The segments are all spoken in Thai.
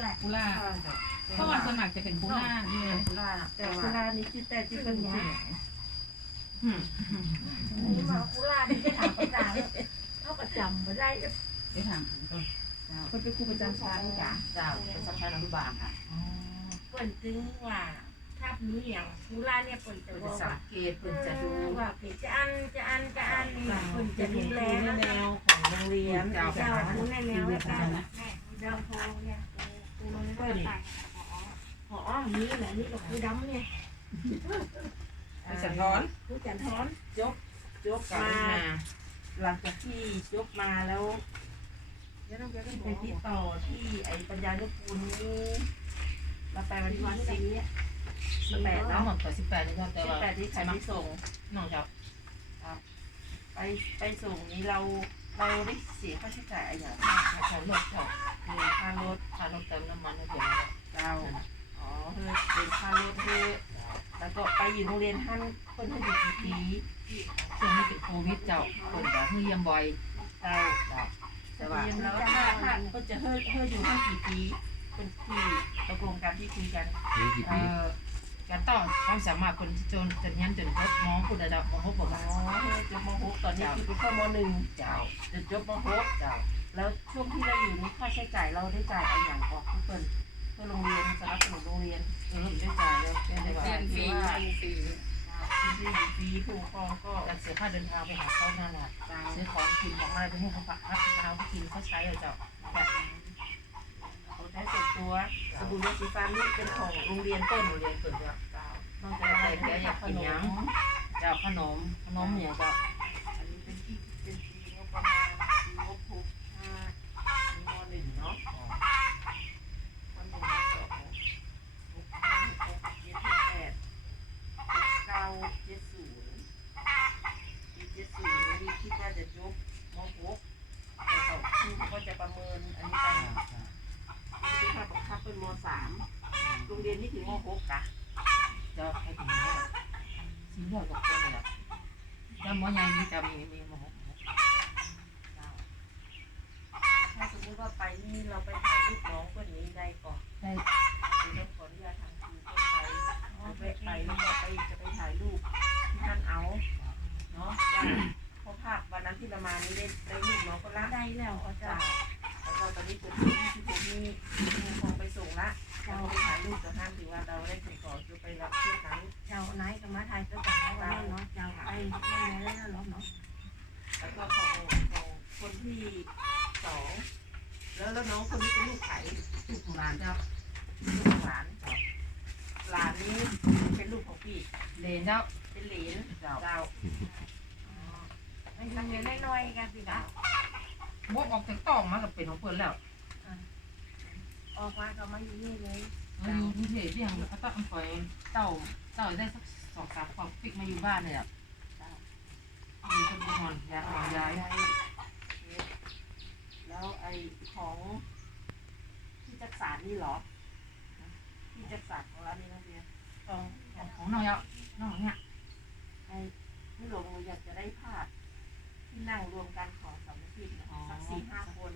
แหละกุล่าเพราะวันสมัครจะเป็นกุล่านี่เลยกุล่าแต่เวลานี้ชื่อแต่ชื่อเป็นยังนี่มาคุลาที่จะถามภาษาเขาก็จำไม่ได้เดี๋ยวถามก่อนคนเป็นครูประจำชั้นจ้ะเจ้าเป็นสำคัญอนุบาลค่ะเปิดถึงว่าทับนี้อย่างคุลาเนี่ยเปิดจะเปิดบอกสัว่างเกตเปิดจะดูว่าเปิดจะอันจะอันจะอันนี่เปิดจะดูแลในนะแนวของโรงเรียนเจ้าคุณในแนวแล้วกันเจ้าพง เนี่ยกูมันก็ตายอ๋อนี่แหละนี่ก็คือดำเนี่ยไปสะท้อนกูจันทอนจบจบกมาหลังจากที่จบมาแล้วไปติดต่อที่ไอ้ปัญญานุกูลนี้เราไปวันที่วันสิบสิบแปดแล้วหมดต่อสิบแปดนี่ก็แต่ว่าสิบแปดที่ใครไปส่งน้องเจ้าไปไปส่งนี้เรา เราได้เสียค่าใช้จ่ายอะไรอย่างขอรถเจ้ามีค่ารถพารถเติมน้ำมันให้เดี๋ยเจ้าอ๋อเฮ้ยเป็นค่ารถเฮ้ยแล้วก็ไปอยู่โรงเรียนท่านคนที่อยู่กี่ปีช่วงนี้เป็นโควิดเจ้าคนแบบเยี่ยมบ่อยเจ้าเจ้าแต่ว่าเรียนแล้วถ้าถ้าก็จะเฮ้ยเฮ้ยอยู่ท่านกี่ปีเป็นที่ตกลงกันที่คุยกัน มีกี่เอปีอ ต่อความสามารถคนจนจนยันจนครบมองผู้ใดดอกมองครบอกอ๋ว่าอเฮ้ยจบม .6 ตอนนี้คือไปเข้าม .1 เจ้าจะจบมเจ้าแล้วช่วงที่เราอยู่นี้ค่าใช้จ่ายเราได้จ่ายอะไรอย่างออกทุกคนเพื่อโรงเรียนสนับสนุนโรงเรียนเออได้จ่ายแล้วได้จ่าเรียนฟรีว่าเรียนฟรีที่ที่ฟรีผู้ปกครองก็เสียค่าเดินทางไปหาเขาหนั่นแหละจ่ายซื้อของกินของอะไรไปให้เขาฝากรับเขากินเขาใช้เอาเจ้าแบบเขาใช้ส่วนตัวสบู่ยาสีฟันนี่เป็นของโรงเรียนต้นโรงเรียนเปิดว่าเจ้า นอกจากใครนั้นแกอยากกินยังเจ้าขนมขนมเนี่ยจ้าอันนี้เป็นที่เป็นปีงบประมาณปีงบหกห้ามีมหนึ่งเนาะมหนึ่งมสองหกห้าหกหกเจ็ดหกแปดเจ็ดเก้าเจ็ดศูนย์ปีเจ็ดศูนย์นี่คิดว่าจะจบมหกแต่เขาคือเขาก็จะประเมินอันนี้ไปที่ถ้าบอกถ้าเป็นมสามโรงเรียนนี่ถึงมหกอะ จ้าให้ถึงแล้วสิ่งที่เราตกใจเลยเจ้าหมอใหญ่นี่จะมีมีหมหกถ้าสมมติว่าไปนี่เราไปถ่ายรูปน้องคนนี้ได้ก่อนได้คือต้องขออนุญาตทางครูก็ไปไปไปแล้วก็ไปจะไปถ่ายรูปที่ท่านเอาเนาะว่าเพราะภาพวันนั้นที่เรามานี่ได้ได้รูปน้องก็ละได้แล้วเขาจะจ้า ตอนนี้เป็นที่ที่ผมมีมีคงไปส่งละเราไปถ่ายรูปกับท่านถือว่าเราได้ส่งต่อจะไปรับเชือกนั้นเจ้าไหนก็มาไทยก็จังว่าเนาะเจ้าไปไม่ไหนแล้วเนาะเนาะแล้วก็ของของคนที่สองแล้วแล้วน้องคนนี้เป็นลูกไผ่ลูกหลานเจ้าลูกหลานหลานนี้เป็นลูกของพี่เลนเจ้าเป็นเหลนเจ้าเจ้าไม่ทำเงินน้อยๆกันสิคะ บวกออกจากต้องมากับเป็นของเพิ่นแล้วออกมาก็มาอยู่นี่เลยมาอยู่กรุงเทพที่ยังเขาต้องปล่อยเต่าเต่าได้สักสองสามขวบปิกมาอยู่บ้านเลยอะมีคนนอนยาหอนยายแล้วไอ้ของที่จักสารนี่เหรอที่จักสารของเรานี่นะเบียร์ของของน้องเยาน้องเนี่ยไอ้ไม่หลงเราอยากจะได้ภาพที่ นั่งรวมกันของสามสิบสักสี่ห้าคน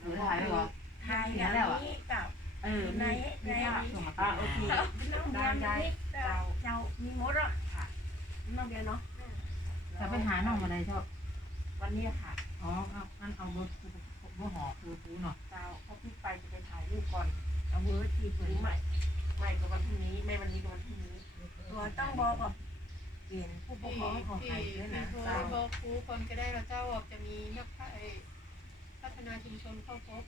หรือถ่ายไว้เหรอไทยอย่างนี้กับเออในในนส่งมาอ่าโอเคน้องเบียร์นี่เจ้าเจ้ามีมดอะค่ะน้องเบียร์เนาะจะไปหาน้องมาได้เจ้าวันนี้ค่ะ อ๋อเอาอันเอารถรถหอคือฟูเนาะเจ้าพอพี่ไปจะไปถ่ายรูปก่อน เอาเวอร์ทีหฝืรืนไม่ไม่ก็วันพรุ่งนี้ ไม่วันนี้ก็วันพรุ่งนี้ ตัวต้องบอกกับ เกณฑ์ผู้ปกครองของไทยด้วยนะโทรเจ้าบอกครูคนก็ได้เราเจ้าจะมีนักพัฒนาชุมชนเข้าพบ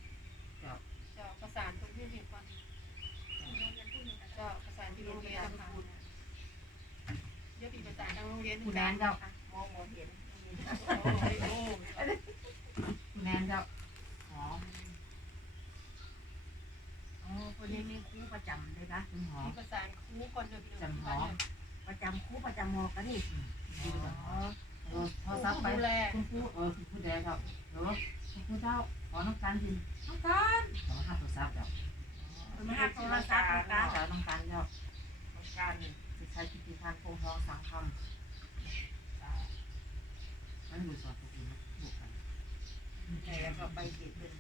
เจ้าประสานคนที่เห็นก่อนเจ้าประสานที่โรงเรียนค่ะเดี๋ยวปีประสานทางโรงเรียนคุณแนนเจ้ามองมองเห็นโอ้ยโอ้คุณแนนเจ้าอ๋ออ๋อคนนี้มีครูประจำเลยนะคุณหอที่ประสานครูก่อนเดี๋ยวปีจำหอ ประจำคู่ประจำมอกันนี่เออพอซับไปคุณคู่เออคุณครูแดงครับเดี๋คุณคู่เจ้าขอน้องกันสิน้องกันขอห้าตัวซับเดี๋ยวมาห้าตัวซับน้องกันน้องการเดี๋ยวน้องการจะใช้พิธีการโค้งทองสังคำนั่นอยู่สอนปกตินะบุกกันแต่ก็ใบเกตเป็น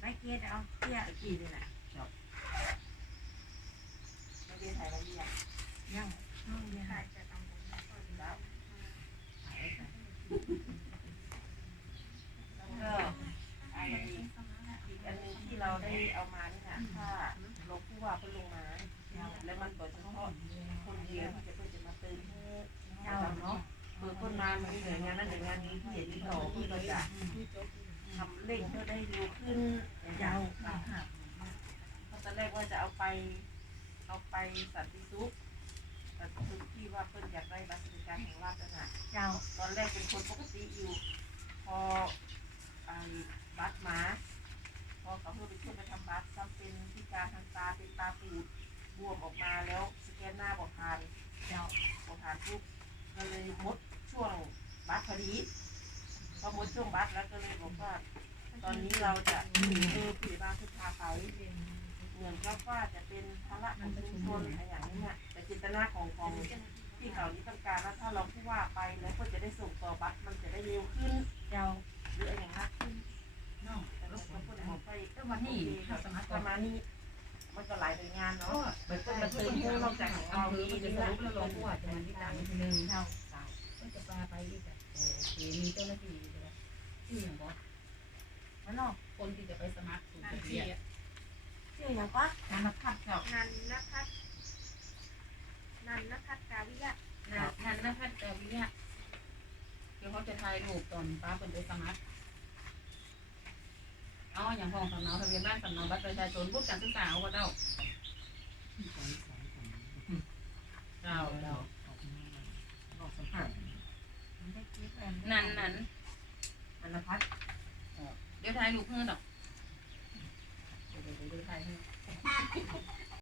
ใบเกตเอาเตี้ยกี่นี่แหละจบไปเรียนไทยวันนี้ยังยัง มาแล้วมันก็เฉพาะคนเดียวจะเพิ่นจะมาเติมให้าเนาะเบอร์เพิ่นมามันมีหน่วยงานนั้นหน่วยงานนี้เห็นที่ต่อที่เราจะทำเร่งเพื่อได้เร็วขึ้นยาวเพราะตอนแรกว่าจะเอาไปเอาไปสันติสุขสันติสุขที่ว่าเพิ่นอยากได้บัตรสวัสดิการแห่งรัฐน่ะเจ้าตอนแรกเป็นคนปกติอยู่ พอไอ้บัตรมา บวมออกมาแล้วสแกนหน้าบอกทานเจ้าบอกทานปุ๊บก็เลยหมดช่วงบัตรพอดีพอหมดช่วงบัตรแล้วก็เลยบอกว่าตอนนี้เราจะเออผู้ใหญ่บ้านพึ่งพาไปเหมือนกับว่าจะเป็นภาระของชุมชนอะไรอย่างนี้เนี่ยแต่จินตนาของของที่เขานี้ต้องการว่าถ้าเราผู้ว่าไปแล้วก็จะได้ส่งต่อบัตรมันจะได้เร็วขึ้นเจ้าหรืออะไรอย่างมากขึ้นน้องแต่เราก็พูดถึงไปก็วันนี้ถ้าสมัครประมาณนี้มัน ก็หลายหน่วยงานก็เนาะเปิดต้นมาเติมนอกจากของเราคือมันจะสรุปแล้วลงผู้ว่าจะมาที่ต่างทีนึงเจ้าก็จะพาไปอีกอะโอเคมีเจ้าหน้าที่ชื่ออย่างบอกแล้วเนาะคนที่จะไปสมัครถูกนันเรีทียกอะชื่ออย่างก็งานพัดเจ้านันนพัฒน์นันนพัฒน์กาวิยะนันนพัฒน์เจ้าวิทยาเดี๋ยวเขาจะถ่ายรูปตอนป้าเป็นไปสมัคร อย่างพองสำเนาทะเบียนบ้านสำเนาบัตรประชาชนผู้กานศึกษาว่าเด้าเจ้าเจ้านั่นนั่นอันพัฒเดี๋ยวทายลูกเพื่อนหรอกเดี๋ยวเดี๋ยวเดี๋ยวทายให้